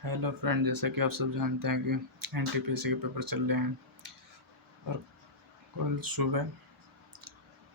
Hello friend, जैसा कि आप सब जानते हैं कि एनटीपीसी के पेपर चल रहे हैं और कल सुबह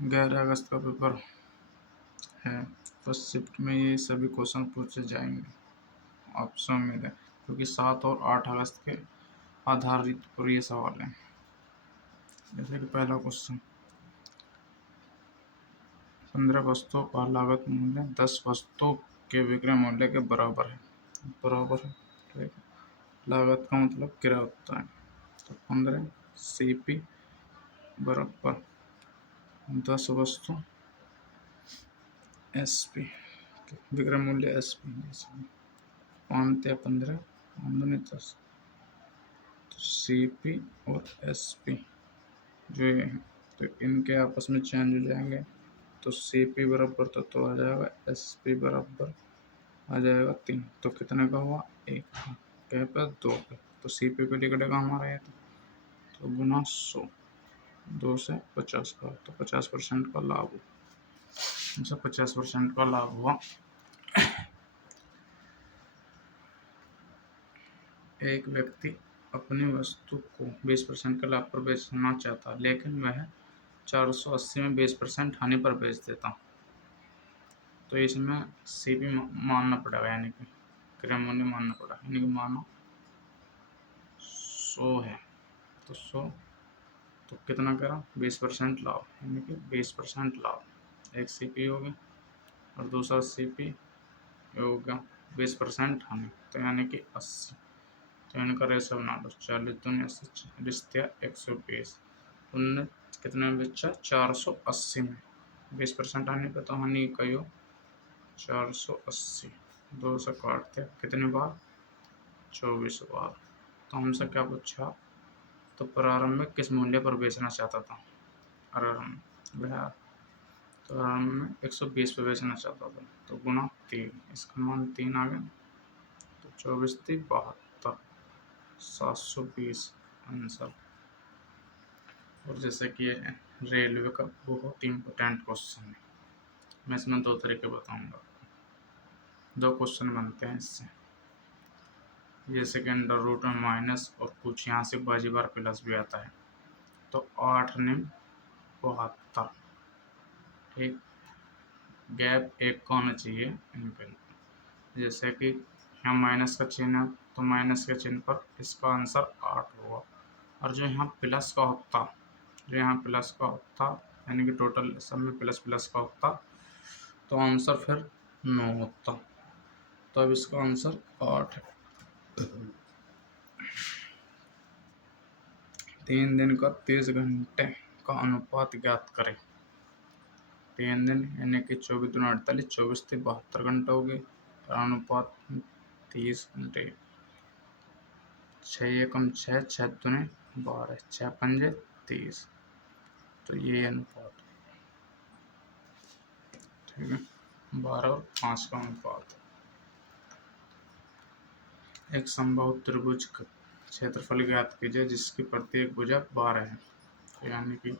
11 अगस्त का पेपर है। फर्स्ट शिफ्ट में ये सभी क्वेश्चन पूछे जाएंगे, आपसे उम्मीद है, क्योंकि 7 और 8 अगस्त के आधारित पर ये सवाल है। जैसे कि पहला क्वेश्चन, 15 वस्तुओं का लागत मूल्य 10 वस्तुओं के विक्रय मूल्य के बराबर है। बराबर है, ठीक है। लागत का मतलब किराया होता है, तो 15 CP बराबर 10 वस्तु SP, विक्रय मूल्य SP, जैसे 5 या 15 आमदनी 10, तो CP और SP जो ये है, तो इनके आपस में चेंज हो जाएंगे। तो CP बराबर तो आ जाएगा SP बराबर आ जाएगा 3, तो कितने का हुआ 1 का, क्या पे 2 पे, तो CP पे टिकटेगा हमारा ये, तो गुना 100, 2 से 50 का, तो 50% का लाभ हुआ। 50% का लाभ हुआ। एक व्यक्ति अपनी वस्तु को 20% के लाभ पर बेचना चाहता, लेकिन वह 480 में 20% हानि पर बेच देता, तो इसमें CP मानना पड़ेगा, यानी कि क्रय मूल्य मानना पड़ेगा। यानी कि मानो 100 है, तो 100 तो कितना करा 20% लाभ, यानी कि 20% लाभ। एक CP होगी और दूसरा CP होगा 20% हानि, तो यानी कि 80, तो इनका रेशो बना लो, 40 दूनी 80, 40 या 120। उनने कितने में बेचा 480 में, 20% आने पे तो हानि कही हो 480, 2 से काटते कितनी बार 24 बार। तो हमसे क्या पूछा, तो प्रारंभ में किस मूल्य पर बेचना चाहता था, तो प्रारंभ में 120 पे बेचना चाहता था, तो गुना 3, इसका मान 3 आ गया, तो 24 3 72, 720 आंसर। और जैसे कि ये रेलवे का बहुत इम्पोर्टेंट क्वेश्चन है, मैं इसमें 2 तरीके बताऊंगा, 2 क्वेश्चन बनते हैं इससे। जैसे कि अंडर रूट में माइनस और कुछ यहाँ से बाजी बार प्लस भी आता है, तो 8 निम 72, ठीक, गैप 1 का होना चाहिए इनके। जैसे कि यहाँ माइनस का चिन्ह है, तो माइनस के चिन्ह पर इसका आंसर 8 होगा, और जो यहाँ प्लस का होता, जो यहाँ प्लस का होता, यानी कि टोटल सब में प्लस प्लस का होता, तो आंसर फिर 9 होता, तो अब इसका आंसर 8 है। 3 दिन का 30 घंटे का अनुपात ज्ञात करें। 3 दिन यानी कि 24 दूनी 48, 24 से 72 घंटे हो गए, अनुपात 30 घंटे, 6 एकम 6, 6 दूनी 12, 6 पंजे 30, तो ये अनुपात, ठीक है, 12 और 5 का अनुपात। एक समबाहु त्रिभुज का क्षेत्रफल ज्ञात कीजिए जिसकी प्रत्येक भुजा 12 है, तो यानी कि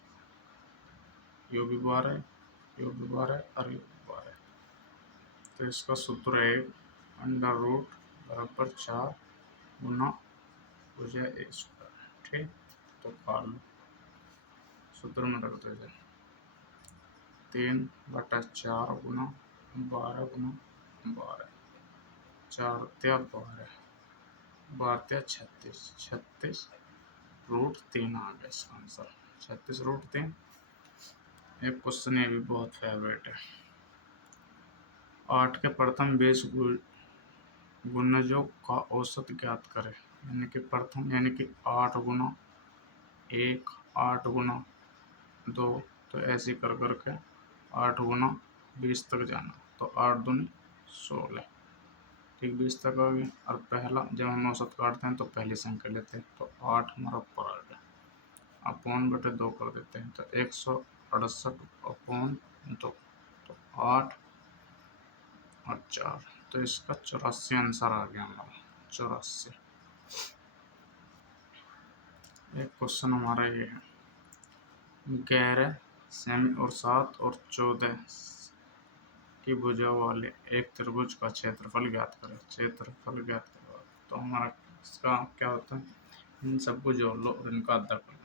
यो भी 12 है, यो भी 12 है और यो भी 12 है, तो इसका सूत्र है अंडर रूट बराबर 4 गुना भुजा A स्क्वायर, ठीक, तो कर लो, सूत्र में रख दो 3/4 गुना 12 गुना 12, 4 त्या 12, 12 त्या 36, 36 रूट 3 आ गया इसका आंसर, 36 रूट 3। एक क्वेश्चन ये भी बहुत फेवरेट है, 8 के प्रथम 20 गुणजों का औसत ज्ञात करें। यानी कि प्रथम यानी कि 8 गुना 1, 8 गुना 2, तो ऐसे कर करके 8 गुना 20 तक जाना, तो 8 दूनी 16, ठीक, 20 तक आ गई। और पहला जब हम औसत काटते हैं तो पहली संख्या लेते हैं, तो 8 हमारा ऊपर आ गया, अपॉन बटे 2 कर देते हैं, तो 168 अपॉन 2, तो 8 और 4, तो इसका 84 आंसर आ गया हमारा, 84। एक क्वेश्चन हमारा ये है, 11 सेमी और 7 और 14 की भुजा वाले एक त्रिभुज का क्षेत्रफल ज्ञात करें। क्षेत्रफल ज्ञात करो, तो हमारा इसका क्या होता है, इन सबको जोड़ लो और इनका अद्दा कर लो।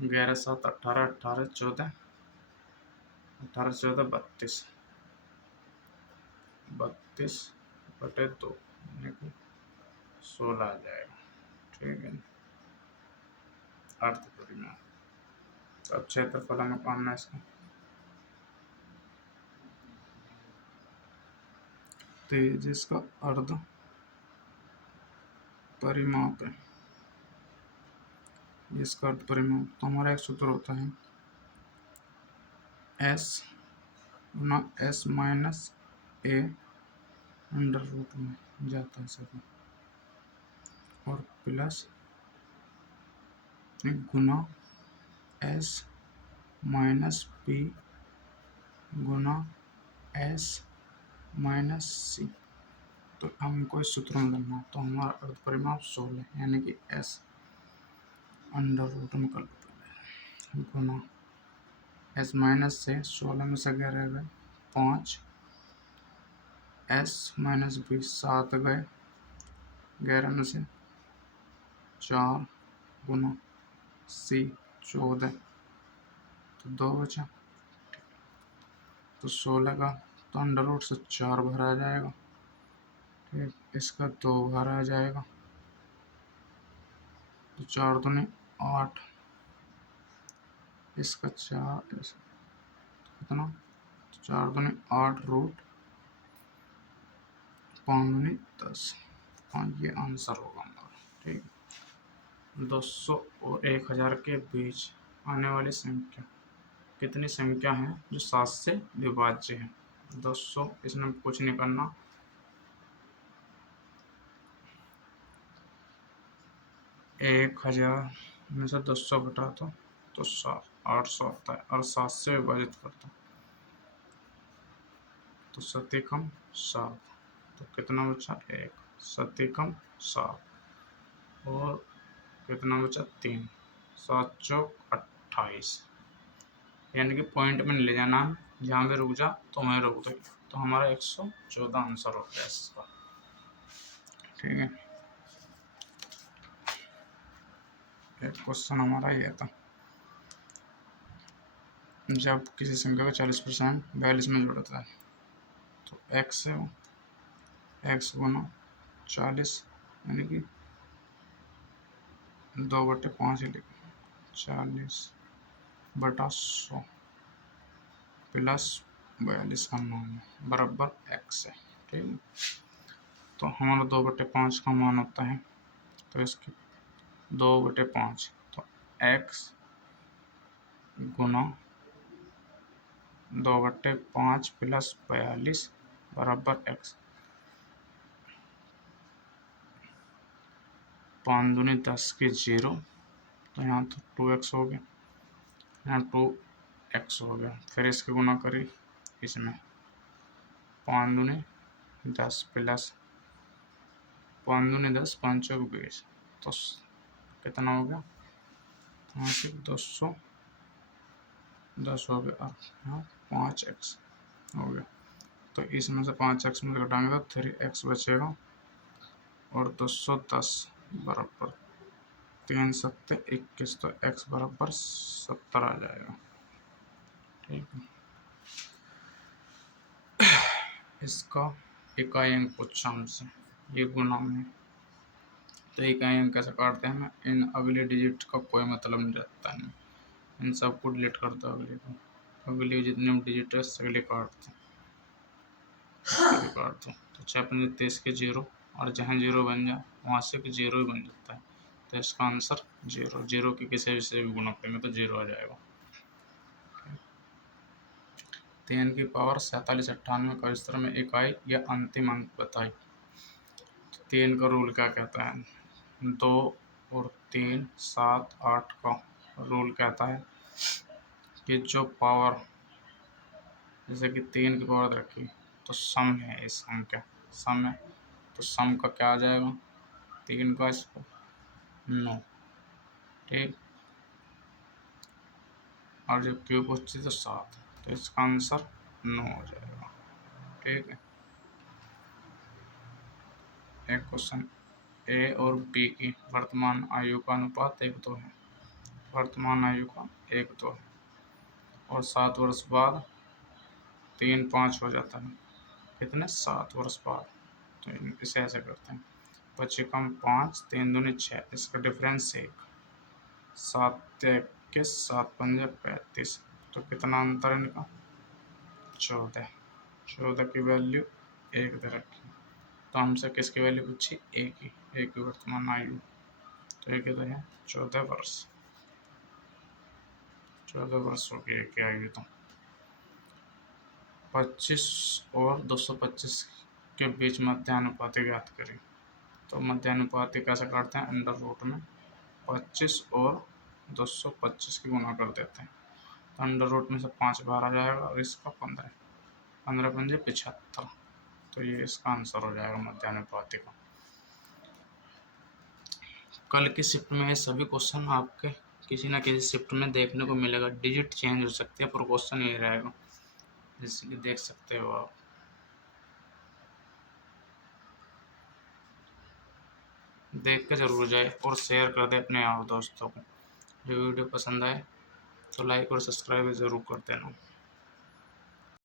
11 7 18, 18 14, 18 14 32, 32 बटे 2 यानी कि 16 आ जाएगा। ठीक है, अर्ध परिमाप। अब क्षेत्रफल हमें पाना है इसका, तो जिसका अर्ध परिमाप है, इसका अर्ध परिमाप, तो हमारा एक सूत्र होता है s गुना s minus a under root में जाता है सभी, और प्लस गुना s माइनस p गुना s माइनस सी। तो हमको इस सूत्र में करना है, तो हमारा अर्ध परिमाप 16 यानी कि s अंडर रूट में कर लो गुना s माइनस से 16 में से 11 रह गए 5, s माइनस 20 7 गए, 11 में से 4 गुना सी 14, तो 2 बचा, तो 16 का तो अंडर रूट से 4 भरा जाएगा। ठीक, इसका 2 भरा जाएगा, तो 4 दूनी 8, इसका 4 कितना, 4 दूनी 8 रूट 5 दूनी 10, ये आंसर होगा हमारा। ठीक, 200 और 1000 के बीच आने वाली संख्या कितनी संख्या है जो 7 से विभाज्य है। 200, इसमें कुछ नहीं करना, 1000 में से 200 घटा तो 800 आता है, और 7 से विभाजित करता तो 7 कम 7, तो कितना बचा 1, 7 कम 7, और कितना बचा 3, 7 चौक 28, यानी कि पॉइंट में ले जाना है, जहाँ भी रुक जा तो वहीं रुक दो, तो हमारा 114 आंसर हो गया इसका। ठीक है, एक क्वेश्चन हमारा ये था, जब किसी संख्या का 40% 42 में जोड़ता है तो x है, x गुना 40 यानी कि 2/5 लिखे, 40 बटा 100 प्लस 42 का मान बराबर x है। ठीक है, तो हमारा 2/5 का मान होता है, तो इसकी 2/5, तो x गुना 2/5 प्लस 42 बराबर x, 5 दूनी 10 के 0, तो यहाँ तो 2x हो गया, यहाँ 2x हो गया, फिर इसके गुना करी इसमें 5 दूनी 10 प्लस 5 दूनी 10 5 चौक 20, तो कितना हो गया, यहाँ से 210 हो गया, और यहाँ 5x हो गया, तो इसमें से 5x में घटाएंगे तो 3x बचेगा, और 210 बराबर 3 7 21, तो x बराबर 70 आ जाएगा। ठीक है, इसका इकाई अंक पूछा हमसे, ये गुना में, तो इकाई अंक कैसे काटते हैं, हमें इन अगले डिजिट का कोई मतलब नहीं रहता है, इन सबको डिलीट कर दो, अगले को, अगले जितने डिजिट है सगले काट दो, तो 6×23 के 0, और जहाँ 0 बन जाए वहाँ से 0 ही बन जाता है, तो इसका आंसर 0, 0 के किसी से भी गुना करेंगे तो 0 आ जाएगा। 3 की पावर 47 98 का स्तर में इकाई या अंतिम अंक बताई। 3 का रूल क्या कहता है, 2 और 3 7 8 का रूल कहता है कि जो पावर, जैसे कि 3 की पावर रखी तो सम है, इस संख्या सम है, तो सम का क्या आ जाएगा, 3 का स्क्वायर 9। ठीक, और जब क्यूब पूछती तो 7, तो इसका आंसर 9 हो जाएगा। ठीक है, एक क्वेश्चन, ए और बी की वर्तमान आयु का अनुपात 1:2 है। वर्तमान आयु का 1:2 है और 7 वर्ष बाद 3:5 हो जाता है। कितने? 7 वर्ष बाद। तो इसे ऐसे करते हैं, 25 कम 5, 3 दूनी 6, इसका डिफरेंस 1, 7 21, 7 पंजे 35। तो कितना अंतर है इनका? 14। 14 की वैल्यू 1 दे रखी, तो हमसे किसकी वैल्यू पूछी? ए की। ए की वर्तमान आयु, तो ये कितना है? 14 वर्ष। 14 वर्षों की ए की आयु। तो 25 और 225 के बीच मध्यानुपाती ज्ञात करें। तो मध्यानुपाती कैसे काटते हैं? अंडर रूट में 25 और 225 की गुणा कर देते हैं, तो अंडर रूट में से 5 बाहर आ जाएगा और इसका 15, 15 पंजे 75। तो ये इसका आंसर हो जाएगा मध्यानुपाती का। कल की शिफ्ट में ये सभी क्वेश्चन आपके किसी ना किसी शिफ्ट में देखने को मिलेगा। डिजिट चेंज हो सकते हैं पर क्वेश्चन ये रहेगा, जैसे कि देख सकते हो आप। देख के जरूर जाए और शेयर कर दे अपने यार दोस्तों को। जो वीडियो पसंद आए तो लाइक और सब्सक्राइब ज़रूर कर देना।